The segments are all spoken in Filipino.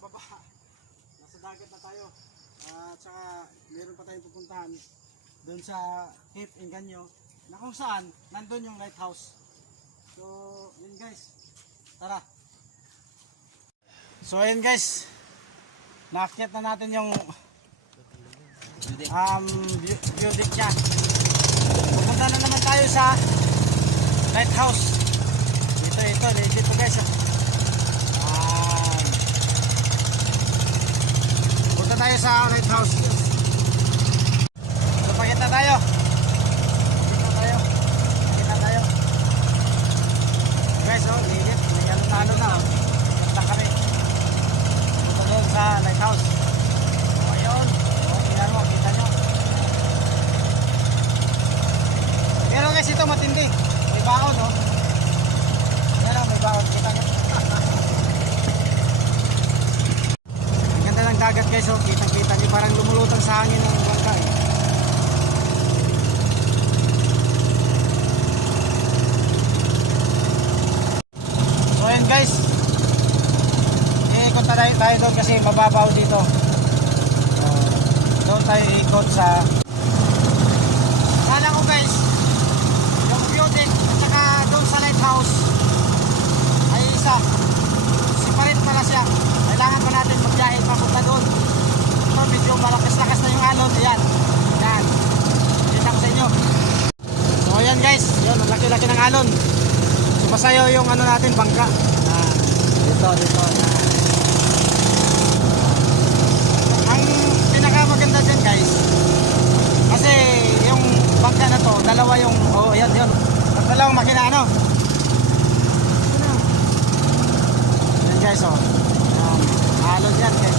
baba. Nasa dagat na tayo. At saka meron pa tayong pupuntahan doon sa Cape Engaño na kung saan nandun yung lighthouse. So yun guys, tara. So ayun guys, naakyat na natin yung view deck niya. Pupunta na naman tayo sa lighthouse. Ito legit to guys. Punta tayo sa lighthouse. So pakita tayo. Pakita tayo. Guys, oh, legit. May halo na. Punta kami. Punta doon sa lighthouse. So ayun. Oh, tingnan mo, kita nyo. Pero guys, ito matindi. May baon, oh. Yan lang, may baon. Kita nyo. Ang ganda ng dagat guys, oh. Kitang-kita nyo. Parang lumulutang sa hangin ng bangka, eh. So ayun guys, iikot na tayo doon kasi mababaw dito. Doon tayo ikot sa kala ko guys, yung view deck at saka doon sa lighthouse ay isa, separate pala siya. Kailangan pa natin magbiyahe papunta doon. Ito medyo malakas-lakas na yung alon. Yan, kita ko sa inyo. So ayan guys, yun, ang laki-laki ng alon. Sumasayo yung ano natin, bangka. Dito. Ang pinakamaganda dyan guys, kasi yung bangka na to, dalawa yung, oh yan, dalawang makina, ano? Yan guys, oh. Alon yan guys.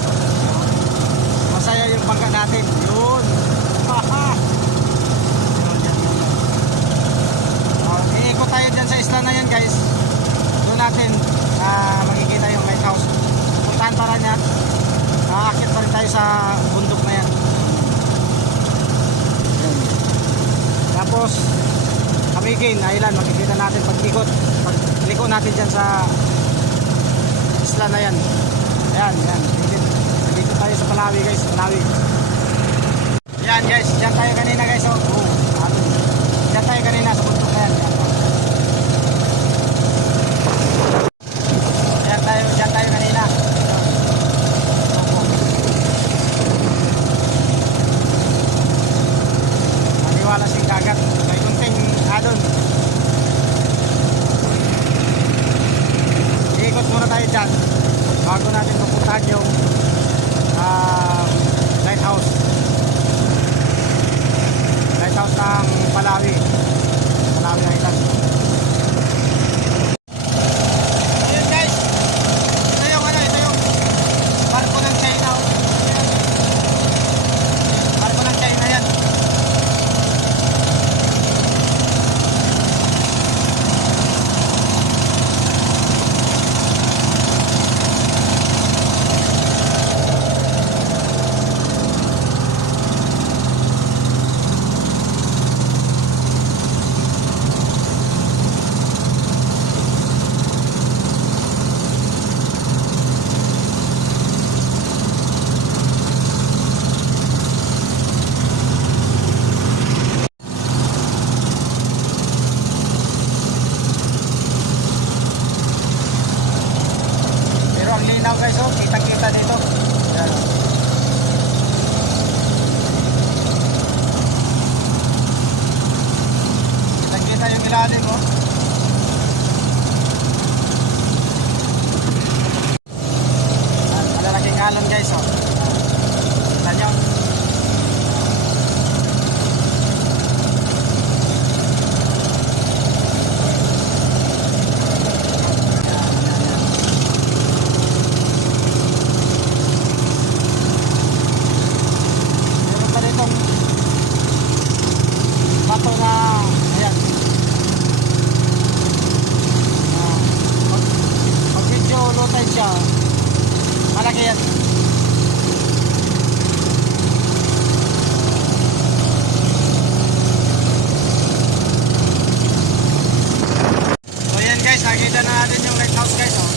Sumasayo yung bangka natin. Yun. Iikot tayo dyan sa isla na yan guys. Doon natin makikita yung lighthouse. Puntahan pa rin yan. Aakit pa rin tayo sa bundok na yan. Tapos Camiguin Island makikita natin pag-ikot. Pag-liko natin dyan sa isla na yan. Ayan. Dito tayo sa Palawi guys. Ayan guys, dyan tayo kanina guys. Dyan tayo kanina sa bundok na yan. Dyan tayo kanina. Maniwala sing dagat. May kunting alon. Iikot muna tayo dyan bago natin pupuntahan yung lighthouse ng Palawi Island. Ayun guys, ito yung barko ng China. Barko ng China yan. Linaw guys, oh, kita dito. Ayan. Kita yung ilalim, oh. Malalaking alon guys, oh. Kita nyo. Bato na, ayan. Pag medyo low tide siya, malaki yan. So yan guys, nakita na natin yung lighthouse guys, oh.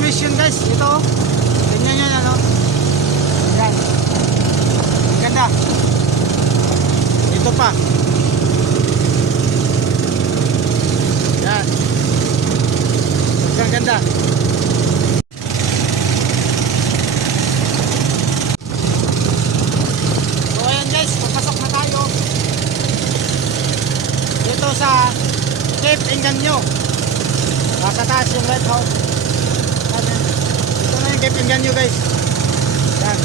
formation guys. Ito oh. Tingnan nyo yan oh. Yan. Ang ganda. Ito pa. Yan. Ang ganda. So ayan guys, papasok na tayo dito sa Cape Engaño. Nasa taas yung lighthouse. Ayan. Ito na yung Cape Engaño guys. Yan.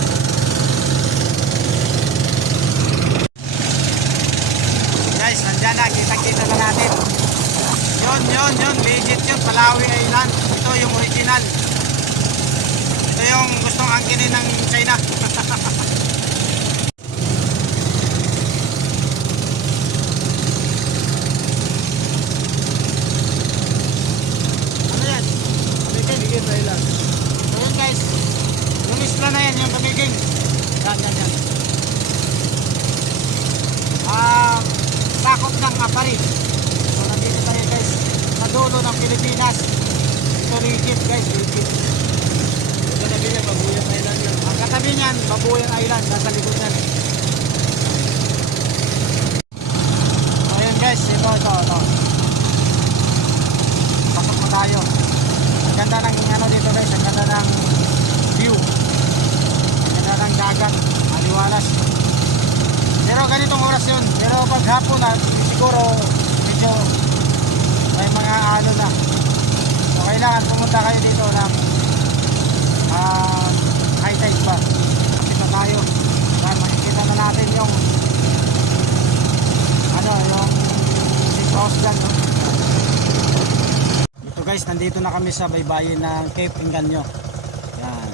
Guys, nandyan na, kita-kita na natin. Yun, legit yun, Palawi Island. Ito yung original. Ito yung gustong angkinin ng China. Ano yan? Pagiging Island. So yun guys, yung isla na yan, yung pagiging. Yan. Sakop ng Apari. So nandito tayo guys, sa dulo ng Pilipinas. Ito legit guys, legit. Ang katabi niyan, Babuyang Island yun. Ang katabi niyan, Babuyang Island, nasa likod niyan. So yun guys, ito. Pasok mo tayo. Ang ganda ng ano dito guys, ang ganda ng view. Ang ganda ng dagat, maliwalas. Pero ganitong oras yun. Pero pag hapon na, siguro medyo may mga alo na. So kailangan pumunta kayo dito ng high tide pa. Kasi pa tayo. Dahil makikita na natin yung yung big house dyan. No? Ito guys, nandito na kami sa baybayin ng Cape Engaño. Yan.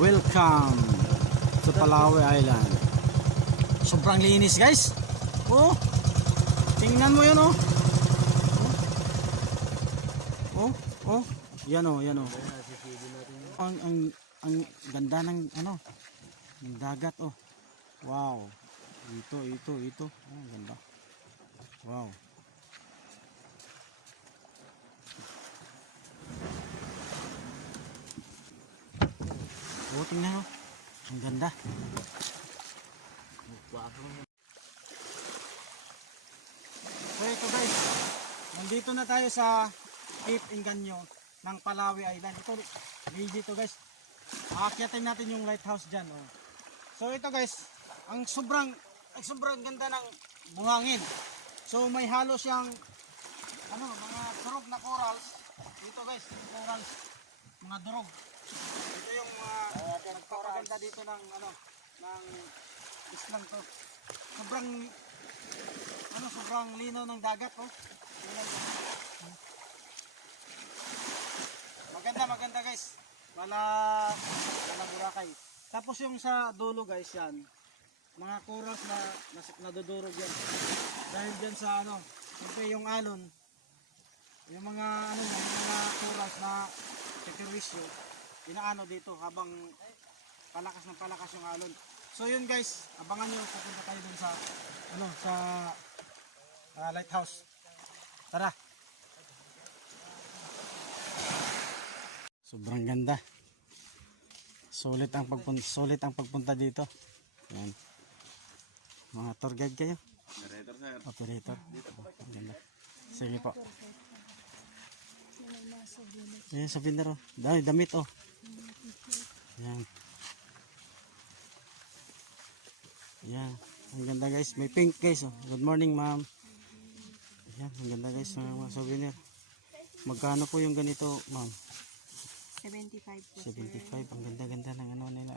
Welcome to Palawi Island. Sobrang linis guys. Oh, tingnan mo yun oh. Oh, yan oh. Ang ganda ng ng dagat oh. Wow. Ito. Oh, ang ganda. Wow. Oh, tingnan oh. Ang ganda. So ito guys, nandito na tayo sa Cape Engaño ng Palawi Island. Ito, legit to guys. Aakyatin natin yung lighthouse dyan. Oh. So ito guys, ang sobrang ganda ng buhangin. So may halo siyang mga durog na corals. Dito guys, yung corals, mga durog. Ito yung nagpapaganda dito ng ng islang to. Sobrang linaw ng dagat oh. Maganda guys. Wala Boracay. Tapos yung sa dulo guys yan, mga corals na nadudurog yan. Dahil dyan sa siyempre yung alon, yung mga mga corals na securisyo, inaano dito habang palakas yung alon. So yun guys, abangan nyo, pupunta tayo dun sa lighthouse. Tara. Sobrang ganda. Sulit ang pagpunta dito. Yan. Mga tour guide kayo? Operator. Ang ganda. Sige po. Yan, souvenir oh. Damit oh. Yan. Yan. Ang ganda guys. May pink guys oh. Good morning ma'am. Yan. Ang ganda guys ng mga souvenir. Magkano po yung ganito ma'am? 75 po. 75. Ang ganda-ganda ng nila.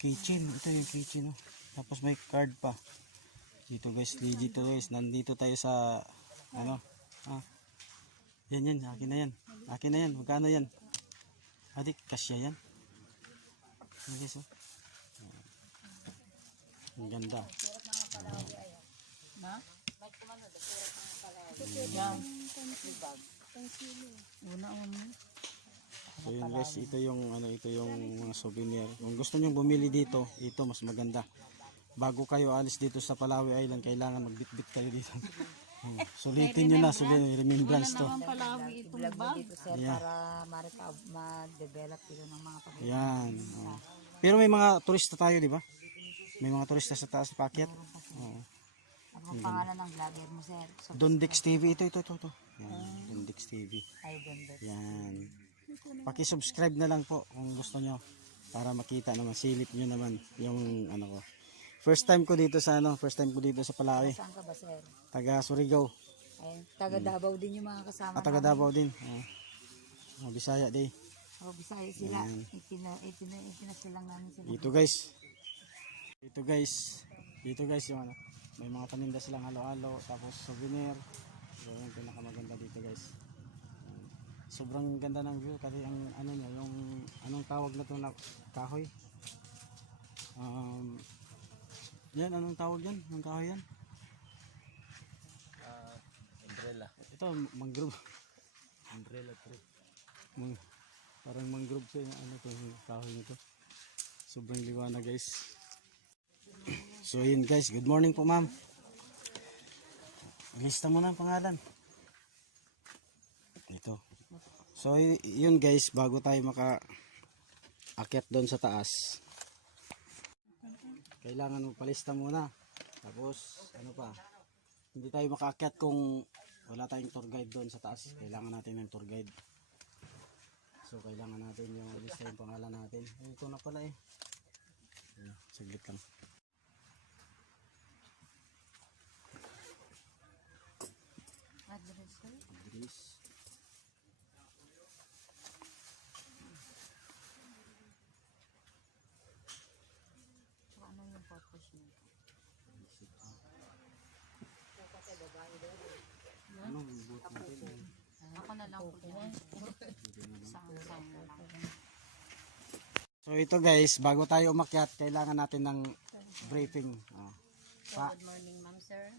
Kitchen. Ito yung kitchen oh. Tapos may card pa. Dito guys. Legit to guys. Nandito tayo sa Yan. Akin na yan. Magkano yan? Adik. Kasya yan. Yan guys oh. Ang ganda. So yun guys, ito yung mga souvenir. Kung gusto niyo bumili dito, ito mas maganda. Bago kayo alis dito sa Palawi Island, kailangan magbitbit kayo dito. Sulitin nyo na, remembrance to. Naman pala itong I-vlog mo bag. dito sir Yeah. para ma-develop dito ng mga pamilya. Yan. Oh. Pero may mga turista tayo, di ba? May mga turista sa taas paakyat. Oo. Ano ang pangalan ng vlogger mo sir? So, Dondix TV. Ito. Yan. Dondix TV. ay ganda. Yan. Paki-subscribe na lang po kung gusto nyo. Para makita naman, silip nyo naman yung ano ko. First time ko dito sa Palawi. Saan ka ba sir? Taga Surigao. Ay, taga Davao din yung mga kasama Taga Davao din. Bisaya din. Oh, Bisaya sila. Itinasilang namin sila. Dito guys yung ano. May mga paninda silang halo-halo, tapos souvenir. So yung pinakamaganda dito guys. Sobrang ganda ng view kasi ang ano niya, yung anong tawag na to na kahoy. Yan, anong tawag yan? Anong kahoy yan? Umbrella. Ito, mangrove. Umbrella tree. Parang mangrove siya yung ano to, yung kahoy nito. Sobrang liwanag guys. So yun guys, good morning po ma'am. Lista mo na ang pangalan. Ito. So yun guys, bago tayo maka-akyat doon sa taas, kailangan magpalista muna. Tapos ano pa, hindi tayo makaakyat kung wala tayong tour guide doon sa taas. Kailangan natin ng tour guide. So kailangan natin yung lista yung pangalan natin. Ito na pala eh. Saglit lang. Address. Ano yung purpose niyo? Anong boot natin? Ako na lang po yan. Sang-sang na lang. So ito guys, bago tayo umakyat, kailangan natin ng briefing. So, good morning, ma'am, sir.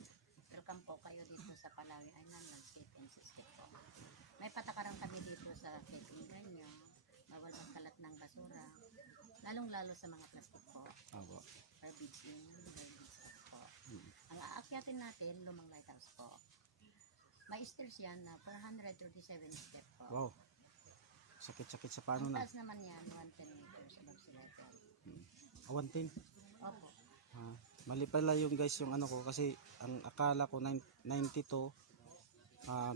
Welcome po kayo dito sa Palawi Island Landscape and System po. May patakaran kami dito sa camping ground nyo. Bawal magkalat ng basura. Lalong-lalo sa mga plastic po. Opo. Garbage in, garbage out po. Ang aakyatin natin, lumang lighthouse po. May stairs yan na 437 step po. Wow. Sakit-sakit sa paano Ang na? taas naman yan, 110 meters above sea level. Awantin. Opo. Mali pala yung guys yung ano ko kasi ang akala ko 92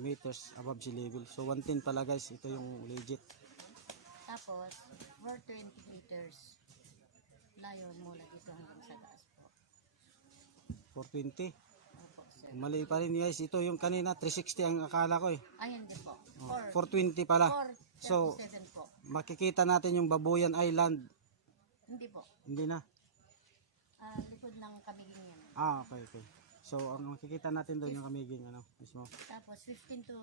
meters above sea level. So 110 pala guys, ito yung legit. Tapos, 420 meters layo mula dito hanggang sa taas po. 420. Opo, sir. Mali pa rin guys, ito yung kanina 360 ang akala ko eh. Ay, hindi po. 420 pala. 437 So, po. makikita natin yung Babuyan Island. Hindi po. Hindi na. Likod ng kabiging yan. Okay. So, ang makikita natin doon yung kamiging ano, mismo. Tapos, 15 to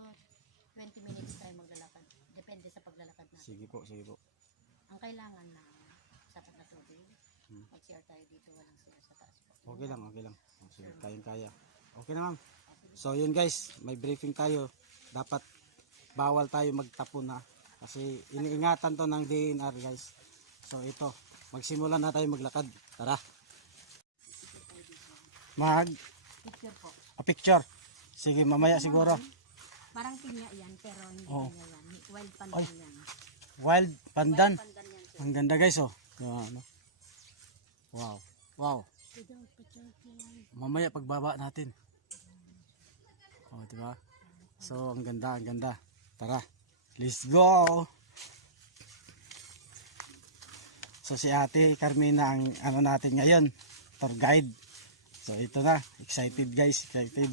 20 minutes tayo maglalakad. Depende sa paglalakad natin. Sige po. Ang kailangan na sapat na tubig. Mag-CR tayo dito, walang CR sa taas po. Okay lang. Sige, kayang-kaya. Okay na ma'am. So, yun guys, may briefing tayo. Dapat bawal tayo magtapon na. Kasi iniingatan to ng DNR guys. So, ito. Magsimula na tayo maglakad. Tara. Picture po. Picture. Sige, mamaya siguro. Parang pinya yan, pero hindi Oh. pinya yan. Wild pandan yan. Wild pandan. Pandan yan, sir. Ang ganda guys oh. Yung ano. Wow. Mamaya pagbaba natin. Oh, di ba? So, ang ganda. Tara. Let's go. So, si Ate Carmina ang ano natin ngayon, tour guide. So, ito na. Excited guys, excited.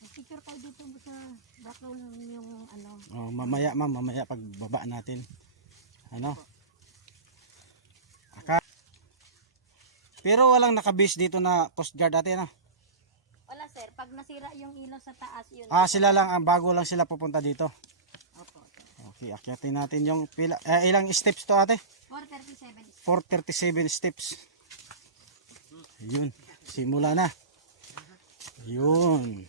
Picture kayo dito sa background yung ano. Oh, mamaya ma'am, mamaya pagbaba natin. Ano? Pero walang nakabase dito na Coast Guard ate na. Wala, sir. Pag nasira yung ilaw sa taas, yun. Sila lang, bago lang sila pupunta dito. Opo, sir. Okay, akyatin natin yung pila. Ilang steps to ate? 437. 437 steps. Yun, simula na. Yun.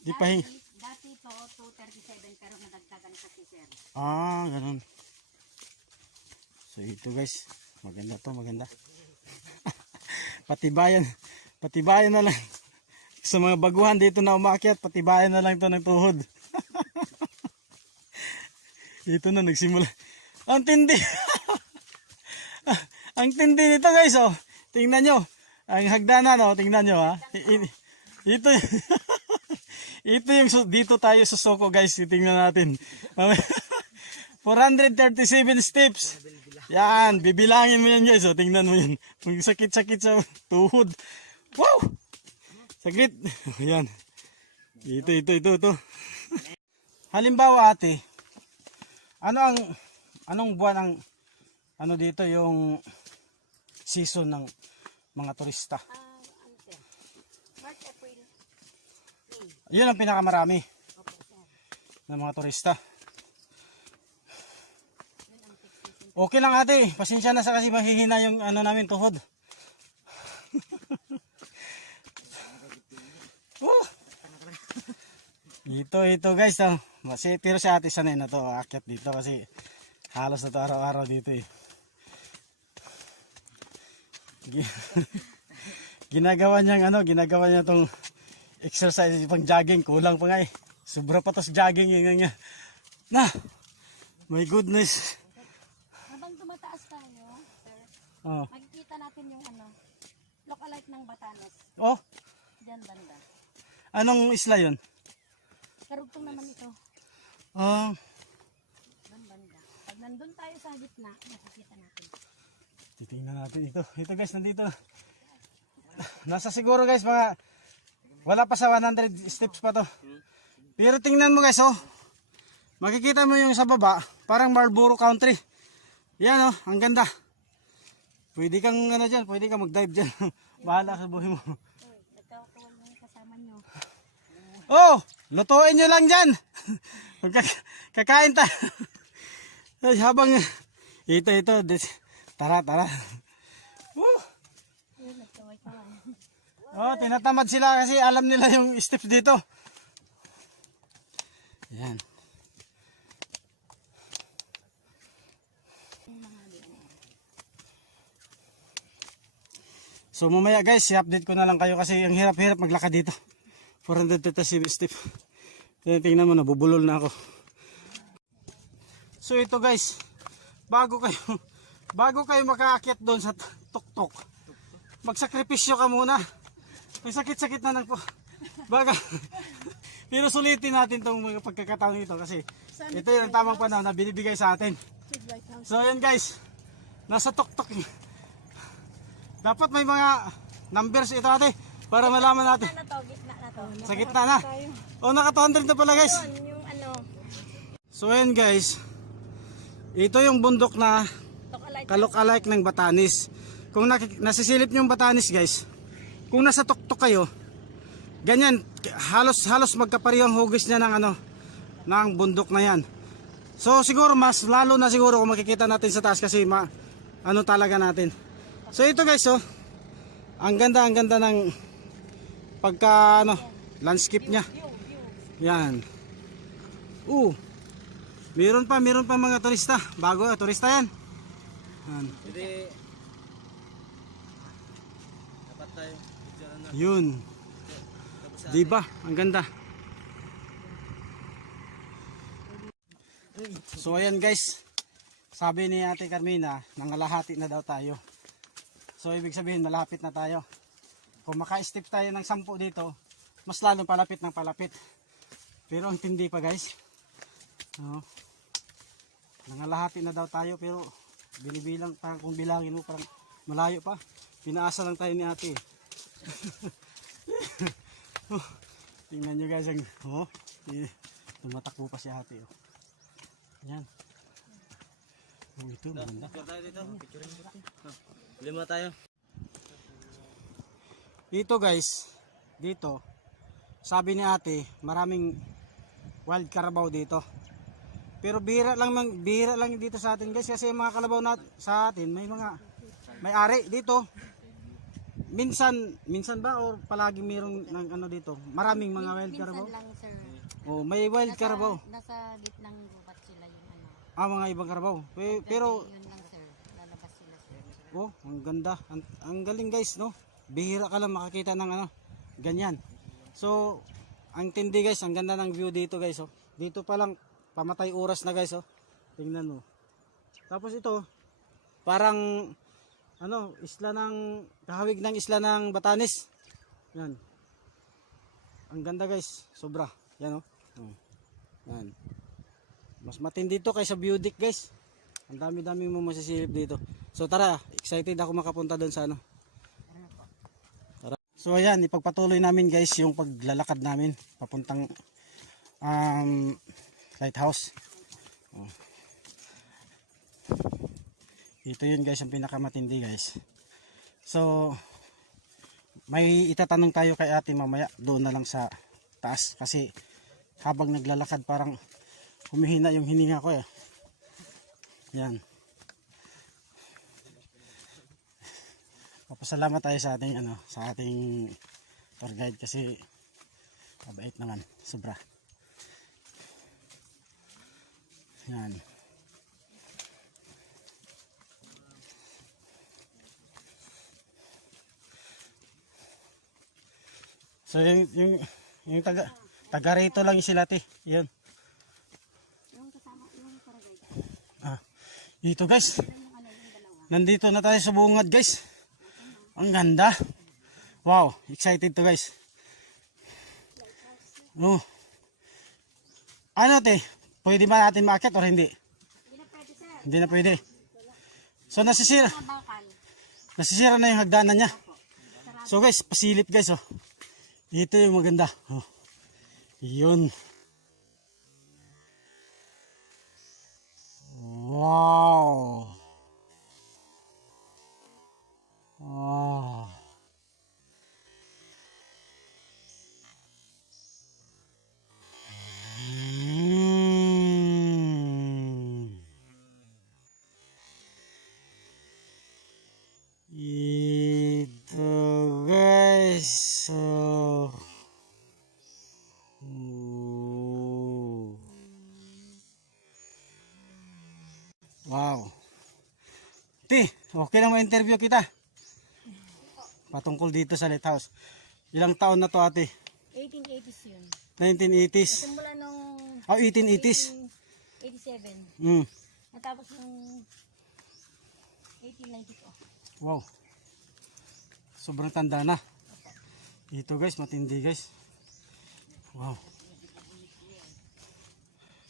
Di pa Dati po, 237, pero nadagdagan kasi, sir. Ah, ganun. So ito guys, maganda to, maganda. Patibayan na lang. Sa mga baguhan dito na umakyat, patibayan na lang to ng tuhod. Ito na nagsimula. Ang tindi. Ang tindi nito guys, oh. Tingnan nyo. Ang hagdanan, oh. Tingnan nyo, ha. Ito ito yung dito tayo sa Soko guys. Tingnan natin. 437 steps. Yan, bibilangin mo yan guys, oh. Tingnan mo yan. Kung sakit-sakit sa tuhod. Wow! Sakit. Yan. Ito. Halimbawa ate, anong buwan ang ano dito yung season ng mga turista? March, April. Yun ang pinakamarami ng mga turista. Okay lang ate, pasensya na sa kasi mahihina yung ano namin tuhod. Ito guys, pero si ate sanay na to, aakyat dito kasi halos na to araw-araw dito eh. Ginagawa niya tong exercise pang jogging, kulang pa nga eh. Sobra pa to sa jogging eh. Na, my goodness. Habang tumataas tayo, sir, Oh. makikita natin yung look-alike ng Batanes. Oh, Diyan banda. anong isla yun? Karugtong naman ito. Ah, Diyan banda. Pag nandun tayo sa gitna, makikita natin. titingnan natin ito. Ito guys, nandito. Nasa siguro guys, mga wala pa sa 100 steps pa to. Pero tingnan mo guys, oh. Makikita mo yung sa baba, parang Marlboro Country. Yan oh, ang ganda. Pwede kang dyan, pwede kang mag-dive dyan. Bahala sa buhay mo. Nagkakawal mo yung kasama nyo. Oh, lutuin nyo lang dyan. Kakain ta. Ay, habang ito. Tara. Woo. Oh, tinatamad sila kasi alam nila yung steps dito. Yan. So mamaya guys, i-update ko na lang kayo kasi ang hirap-hirap maglakad dito. 437 step. Tingnan mo, nabubulol na ako. So ito guys, bago kayo makaakyat doon sa tuktok, magsakripisyo ka muna. May sakit-sakit na po. Baga. Pero sulitin natin tong mga pagkakataon ito kasi ito yung tamang panahon na binibigay sa atin. So yan guys, nasa tuktok. Dapat may mga numbers ito ate para malaman natin. Gitna na to. Sa gitna na. O naka 200 na pala guys. Yung So yan guys, ito yung bundok na kalok-alike ng Batanes. Kung nasisilip nyo yung Batanes guys, kung nasa tuktok kayo, ganyan, halos magkapareho ang hugis niya ng bundok na yan. So siguro mas lalo na siguro kung makikita natin sa taas kasi talaga natin. So ito guys, oh, ang ganda ng pagka landscape niya. Yan. Meron pa mga turista. Bago, turista yan. Yan. Hindi. Dapat tayo. Picture na. Yun. Diba? Ang ganda. So ayan guys. Sabi ni Ate Carmina, nangalahati na daw tayo. So ibig sabihin malapit na tayo. Kung maka-step tayo ng 10 dito, mas lalong palapit ng palapit. Pero ang tindi pa guys. Nangalahati na daw tayo pero binibilang, parang kung bilangin mo parang malayo pa. Pinaasa lang tayo ni Ate. Tingnan nyo guys, tumatakbo pa si Ate. Yan. Ito maganda. Picture tayo dito. Picture mo. Lima tayo. Dito guys, dito sabi ni Ate, maraming wild carabao dito. Pero bihira lang dito sa atin guys kasi yung mga kalabaw sa atin may ari dito. Minsan ba or palagi mayroong ng dito? Maraming mga wild carabao. Minsan lang, sir. Oh, may wild carabao. Nasa gitnang gubat sila yung Mga ibang karabaw. Pero, Yun lang sir, lalabas sila sir. oh, ang ganda. Ang galing guys, no? Bihira ka lang makakita ng ano, ganyan. So, ang tindi guys, ang ganda ng view dito guys, oh. Dito pa lang, pamatay oras na guys, oh. Tingnan mo. Tapos ito, parang, ano, isla ng, kahawig ng isla ng Batanes. Yan. Ang ganda guys, sobra. Yan, oh. Yan. Mas matindi to kaysa view deck guys. Ang dami-dami mo masisilip dito. So tara, excited ako makapunta doon sa ano. Tara. So ayan, ipagpatuloy namin guys yung paglalakad namin papuntang lighthouse. Oh. Ito yun guys ang pinakamatindi guys. So may itatanong tayo kay ate mamaya doon na lang sa taas kasi habang naglalakad parang humihina yung hininga ko eh. Yan. Papasalamat tayo sa ating ano, sa ating tour guide kasi mabait naman, sobra. Yan. So yung taga rito lang yung sila te. Yun. Dito guys. Nandito na tayo sa bungad guys. Ang ganda. Wow, excited to guys. Oh. Ano te? Pwede ba natin maakyat o hindi? Hindi na pwede. So nasisira. Nasisira na yung hagdanan niya. So guys, pasilip guys oh. Dito yung maganda. Oh. Yun. Wow. Oh. Ito guys. Oh. Wow. Ti, okay lang ma-interview kita. Patungkol dito sa lighthouse. Ilang taon na to ate? 1880s yun. 1980s. Simula nung 1880s. 87. Natapos nung 1892. Wow. Sobrang tanda na. Dito guys, matindi guys. Wow.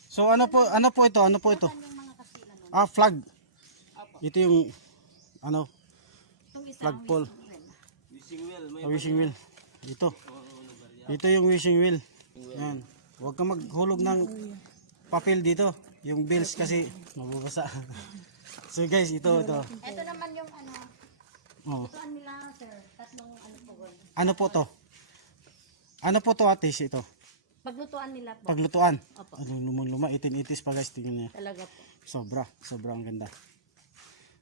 So ano po ito? Ano po ito? Flag. Ito yung ano? Flagpole. Wishing wheel. Ito. Ito yung wishing wheel. Yan. Huwag kang maghulog ng papel dito. Yung bills kasi mababasa. So guys, ito. Ito naman yung ano. Oh. Lutuan nila sir. Tatlong ano po. Ano po to? Ano po to ate ito? Paglutuan nila po. Paglutuan. Opo. Ano luma 1880s pa guys, tingnan niyo. Talaga po. Sobrang ganda.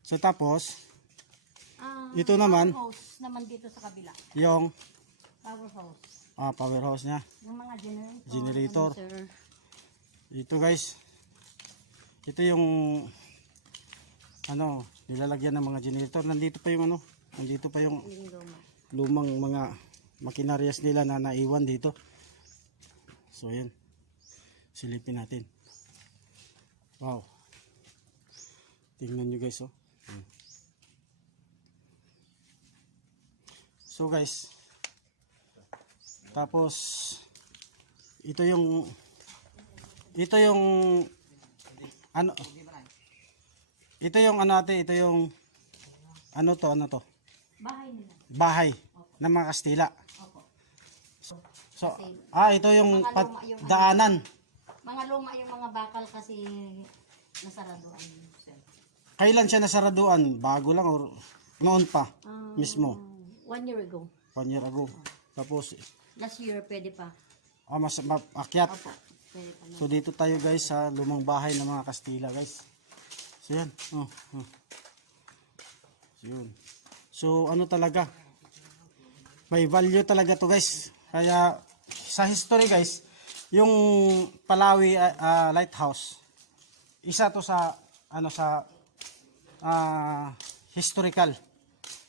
So tapos Ah, ito naman power hose naman dito sa kabila. yung Power hose. power hose niya. Yung mga Generator. Ano, sir. Ito guys. Ito yung ano, nilalagyan ng mga generator. Nandito pa yung ano, nandito pa yung Yung luma. lumang mga makinaryas nila na naiwan dito. So yan. Silipin natin. Wow. Tingnan nyo guys oh. So guys, tapos ito yung ano, ito yung ano natin, ito yung ano to Bahay nila. bahay ng mga Kastila. Opo. So ito yung Mga luma yung daanan. Mga luma yung mga bakal kasi nasaraduan sir. Kailan siya nasaraduan? Bago lang or noon pa mismo? 1 year ago. 1 year ago. Tapos Last year pwede pa. mas akyat. Opo. Pwede pa na. So dito tayo guys sa lumang bahay ng mga Kastila guys. So yan. So yun. So ano talaga? May value talaga to guys. Kaya sa history guys, yung Palawi Lighthouse, isa to sa ano sa historical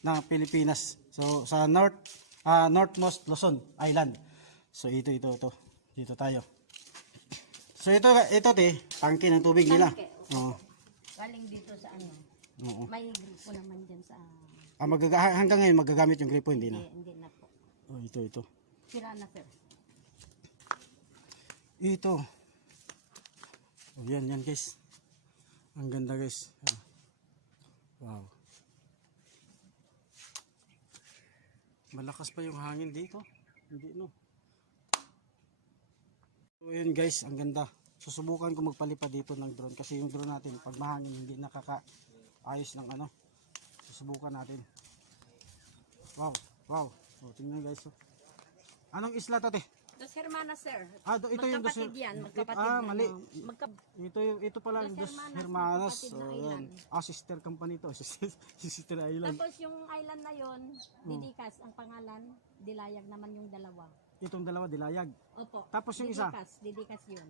ng Pilipinas. So sa northmost Luzon Island. So ito. Dito tayo. So ito tangke ng tubig nila. Tangke, Oo. Galing dito sa ano. Oo. May grupo naman dyan sa... Hanggang ngayon magagamit yung gripo, hindi na. Hindi na po. Oh, ito. Sira na sir. Ito. Oh, yan guys. Ang ganda guys. Ah. Wow. Malakas pa yung hangin dito. Hindi no. So yun guys, ang ganda. Susubukan ko magpalipad dito ng drone kasi yung drone natin pag mahangin hindi nakakaayos ng ano. Susubukan natin. Wow. Oh, tingnan guys. Oh. Anong isla to, te? Dos Hermanas sir. Ito yung Magkapatid yan. Magkapatid mali. ano, Ito pala yung Dos Hermanas, Hermanas. magkapatid na Oh, island. yan. Sister company to. Sister Island. Tapos yung island na yon, Didikas ang pangalan, Dilayag naman yung dalawa. Itong dalawa dilayag. Opo. Tapos yung isa? Didikas yun.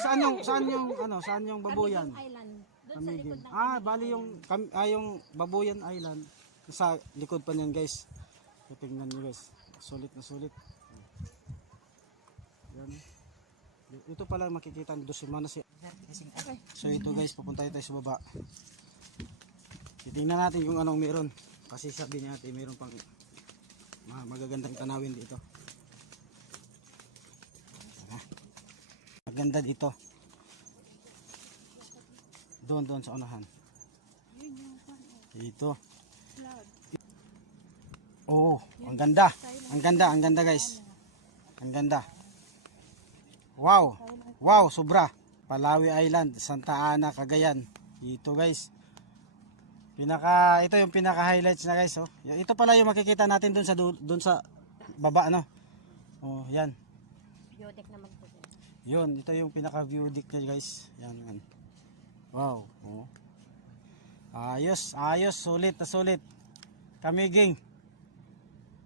Saan yung babuyan? Camiguin Island. Doon sa Camiguin. likod ng Bali yung Babuyan Island sa likod pa niyan, guys. So, tingnan niyo, guys. Sulit na sulit. Yan. Ito pala makikita ng Dos Hermanas. So ito guys, pupunta tayo sa baba. Titingnan natin kung anong meron. Kasi sabi natin meron pang magagandang tanawin dito. Maganda dito. Doon sa unahan. Dito. Oh, ang ganda. Ang ganda guys. Ang ganda. Wow, sobra. Palawi Island, Santa Ana, Cagayan. Ito guys. Ito yung pinaka-highlights na guys, oh. Ito pala yung makikita natin doon sa baba, ano. Oh, yan. Biotic naman po sir. Yun, ito yung pinaka-view deck niya guys. Yan. Wow. Oh. Ayos, sulit na sulit. Camiguin.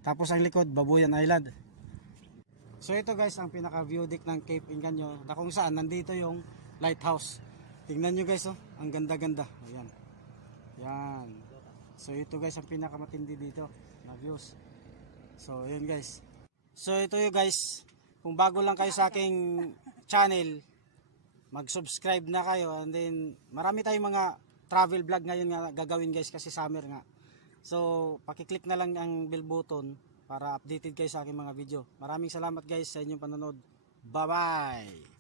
Tapos ang likod, Babuyan Island. So ito guys, ang pinaka-view deck ng Cape Engaño, na kung saan nandito yung lighthouse. Tingnan nyo guys, oh. Ang ganda-ganda. Ayan. Yan. So ito guys, ang pinakamatindi dito na views. So yun guys. So ito yung guys, kung bago lang kayo sa aking channel, mag-subscribe na kayo, and then marami tayong mga travel vlog ngayon nga gagawin guys kasi summer nga. So paki-click na lang ang bell button para updated kayo sa aking mga video. Maraming salamat guys sa inyong panonood. Bye bye.